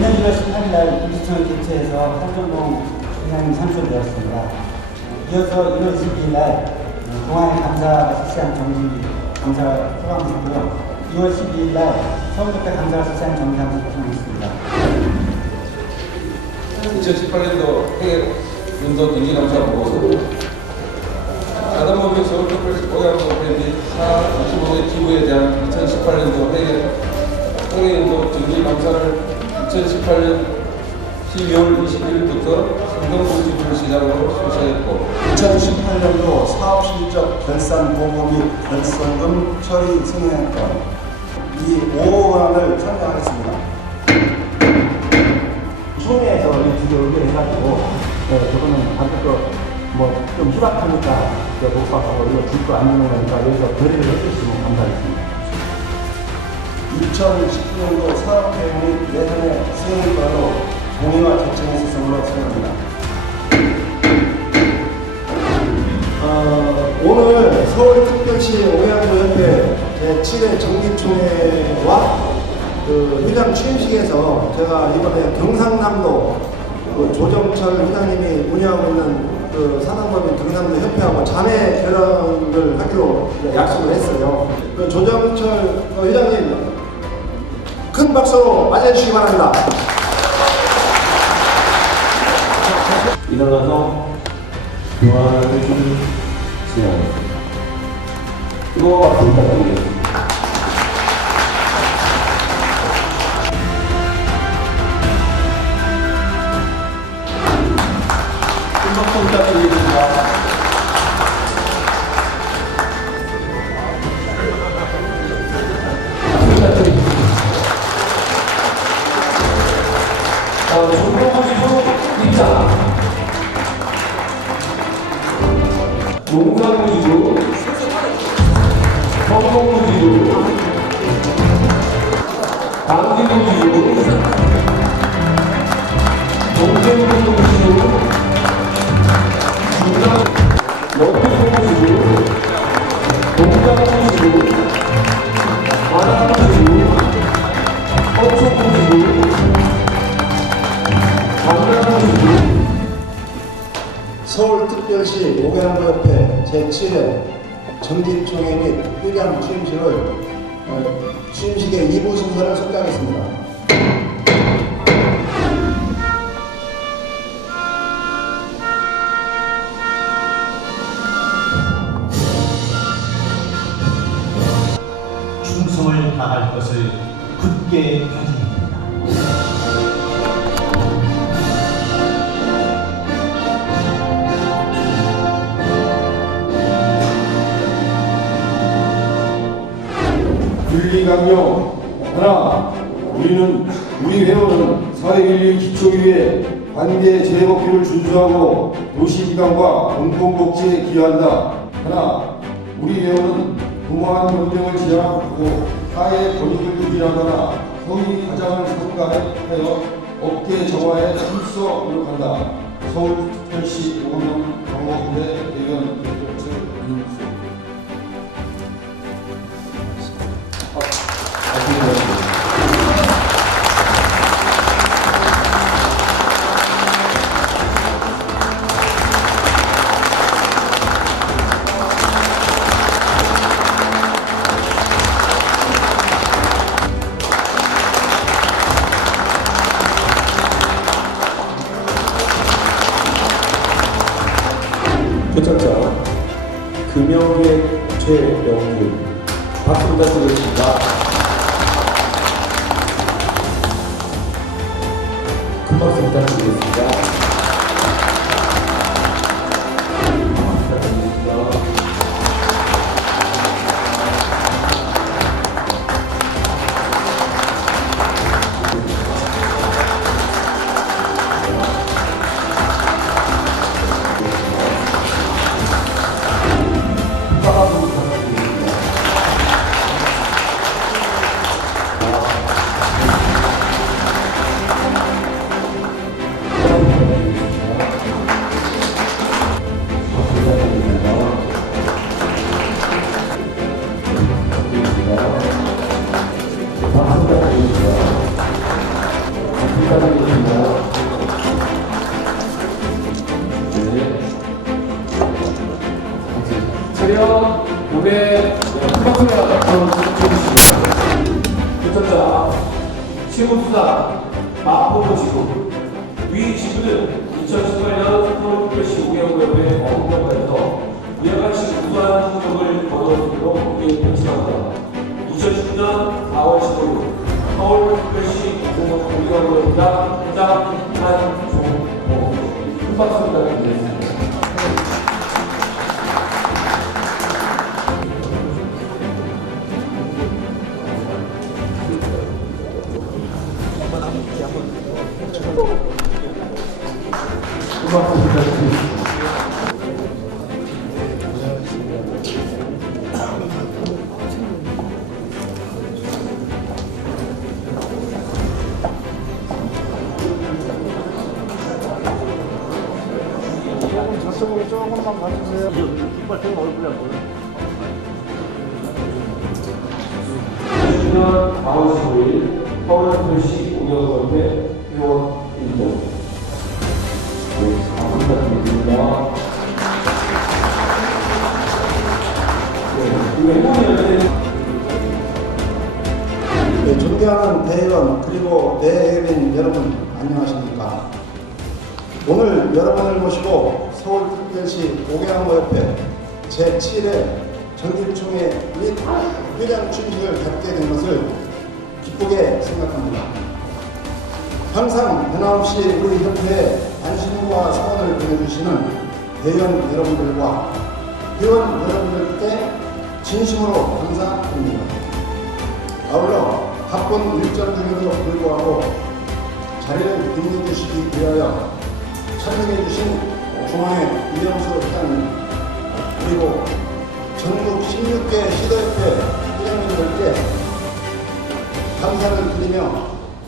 작년 1월 18일날 임시청회 개최에서 한정동 회장님 선출되었습니다. 이어서 1월 22일날 공항에 감사 실시한 정지 감사가 포함됐고요. 2월 12일날 서울국회 감사가 실시한 정지 감사가 포함됐습니다. 2018년도 해외 운동 경기감사 보고서 자산법인 서울특별시 고양법인이 4 25개 기부에 대한 2018년도 해외 해외 운동 경기감사를 2018년 12월 21일부터 성동구지부를 시작으로 실시했고 2018년도 사업 실적 결산 보고 및 결산금 처리 승인했던 이 5호 원을 설명하겠습니다. 총회에서 이 두개 의결해가지고 네, 저거는 반대로 뭐좀 희박하니까 못 받고 이거 줄거 아니면 그러니까 여기서 결의를 해주시면 감사하겠습니다. 2019년도 사업계획 및 예산의 승인권으로 동의와 결정의 시성으로 생각합니다. 어, 오늘 서울특별시 오해안도협회 제7회 정기총회와 그 회장 취임식에서 제가 이번에 경상남도 그 조정철 회장님이 운영하고 있는 그 사단법인 경상남도 협회하고 자매 결혼을 하기로 약속을 했어요. 그 조정철 그 회장님 큰 박수로 맞아주시기 바랍니다. 일어나서 교환을 좀 진행하겠습니다. 뜨거운 박수 부탁드리겠습니다. 용산구지구, 성동구지구, 강진구지구, 동대구지구, 중장, 서울특별시 오배남도협회 제7회 정기총회 및 회장 취임식을 어, 취임식의 2부 순서를 소개하겠습니다. 충성을 다할 것을 굳게 다짐 강령 하나 우리는 우리 회원은 사회인류 기초위에 관계 재법규를 준수하고 도시기관과 공공복지에 기여한다. 하나 우리 회원은 공허한 경쟁을 지향하고 사회 권익을 유지하거나 성이 가장을 상가하여 업계 정화에 힘써 노력한다. 서울특별시 오건영 강호부대 큰 박수 부탁드리겠습니다. 시구수사 마포구 지구 위 지구는 2018년 서울특별시 우경구역의 어흥경과에서 이와 같이 우수한 성적을 거뒀으므로 이에表彰합니다. 2010년 4월 15일 서울 특별시 우경구역입니다. 회장 한종호 조금만 봐주세요. 2010년 4월 15일 서울특별시 우경구역의 회원 1등 네, 존경하는 대의원 그리고 대회민 여러분 안녕하십니까? 오늘 여러분을 모시고 서울특별시 오경항모협회 제7회 정기총회 및 회장 취임식을 갖게 된 것을 기쁘게 생각합니다. 항상 변함없이 우리 협회에 안심과 소원을 보내주시는 대의원 여러분들과 회원 여러분들께 진심으로 감사드립니다. 아울러 바쁜 일정 중에도 불구하고 자리를 빛내주시기 위하여 참석해주신 중앙회 이영수 회장님 그리고 전국 16개 시도협회 회장님들께 감사를 드리며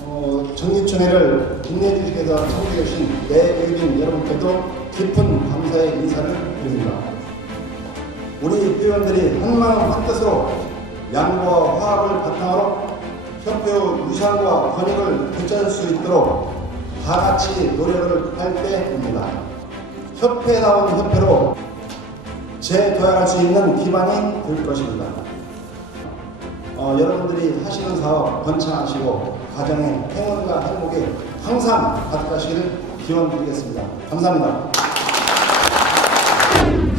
어, 정기총회를 빛내주시기 위해서 참석해 주신 내외빈 여러분께도 깊은 감사의 인사를 드립니다. 우리 회원들이 한 마음 한 뜻으로 양보와 화합을 바탕으로 협회의 유산과 권익을 되찾을 수 있도록 다 같이 노력을 할 때입니다. 협회다운 협회로 재도약할 수 있는 기반이 될 것입니다. 어, 여러분들이 하시는 사업 번창하시고 가정의 행운과 행복이 항상 가득하시기를 기원 드리겠습니다. 감사합니다.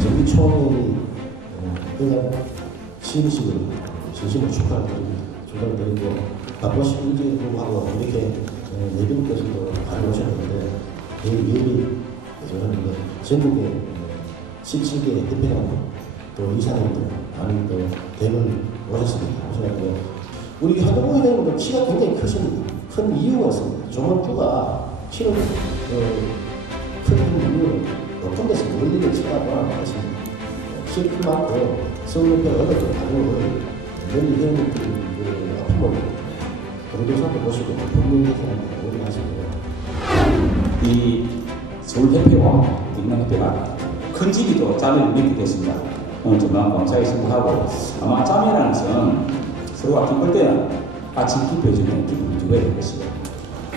정기 총회 회장 취임식을 진심으로 축하드립니다. 축하드리고 바쁘신 일정에 불구하고 이렇게 어, 예비님께서도 많이 오셨는데 이 저는 이제 전국에 17개 대표랑 또 이사님들 많이 또 대을 오셨습니다. 오셔가지고 우리 한동호 회장님도 키가 굉장히 크십니다. 큰 이유가 있습니다. 조원주가 키를 어, 큰 이유는 어떤 데서 멀리를 쳐다보는 것입니다. 키를 큰 만큼 서울협회 쪽 가족을 멀리 해오는 그 아픔을 동조사도 보시고 분명히 사람들 오래 하시고 이 서울협회와 인남협회가 큰 집이 또 자매를 맺게 됐습니다. 오늘 정말 감사하게 생각하고 아마 자매라는 것은 서로가 기쁠 때는 아침 기뻐해주는 기쁨을 줘야 될 것이고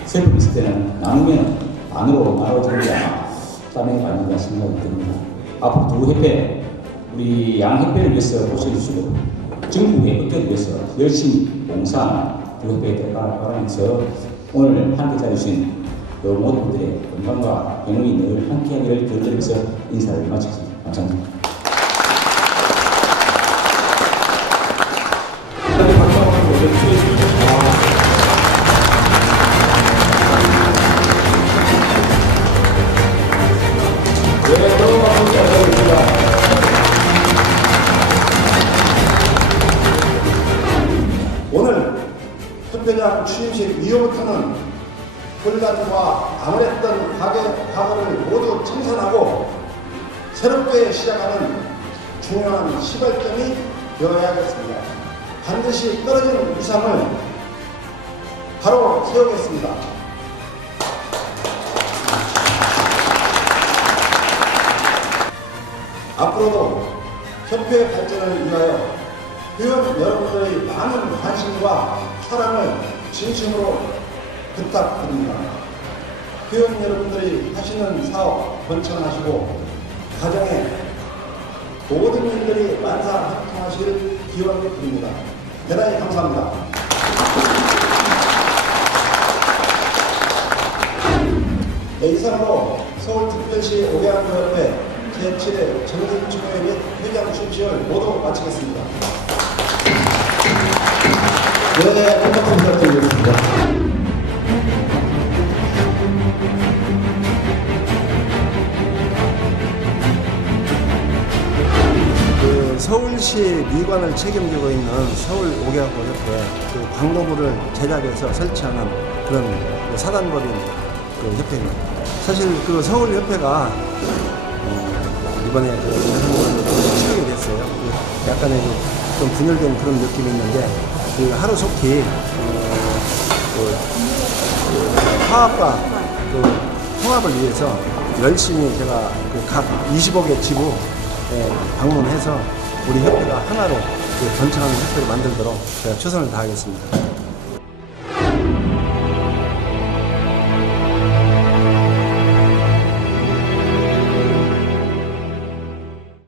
슬픔 있을 때는 나누면 반으로 나눠주는 게 아마 자매가 아닌가 생각이 듭니다. 앞으로 두 협회 우리 양 협회를 위해서 고쳐주시고 전국의 업계를 위해서 열심히 봉사하는 두 협회에 들어가는 바라면서 오늘 함께 자주신 그 모든 분들의 건강과 행운이 늘 함께하기를 기원드리면서 인사를 마치겠습니다. 감사합니다. 혼란과 암울했던 과거를 모두 청산하고 새롭게 시작하는 중요한 시발점이 되어야겠습니다. 반드시 떨어진 위상을 바로 세우겠습니다. 앞으로도 협회 발전을 위하여 회원 여러분들의 많은 관심과 사랑을 진심으로 부탁드립니다. 회원 여러분들이 하시는 사업 번창하시고 가정에 모든 일들이 만사형통하시길 기원드립니다. 대단히 감사합니다. 네, 이상으로 서울특별시 오개학교협회 제7회 정기총회 및 회장 출시를 모두 마치겠습니다. 네, 한번 부탁드리겠습니다. 서울시 미관을 책임지고 있는 서울 오개학교 협회 그 광고물을 제작해서 설치하는 그런 그 사단법인 그 협회입니다. 사실 그 서울 협회가 어, 이번에 그 치르게 됐어요. 그 약간의 그좀 분열된 그런 느낌이 있는데 그 하루 속히 어, 그, 그 화합과 그 통합을 위해서 열심히 제가 그 각 20억의 지부 에 방문해서 우리 협회가 하나로 그 번창하는 협회를 만들도록 제가 최선을 다하겠습니다.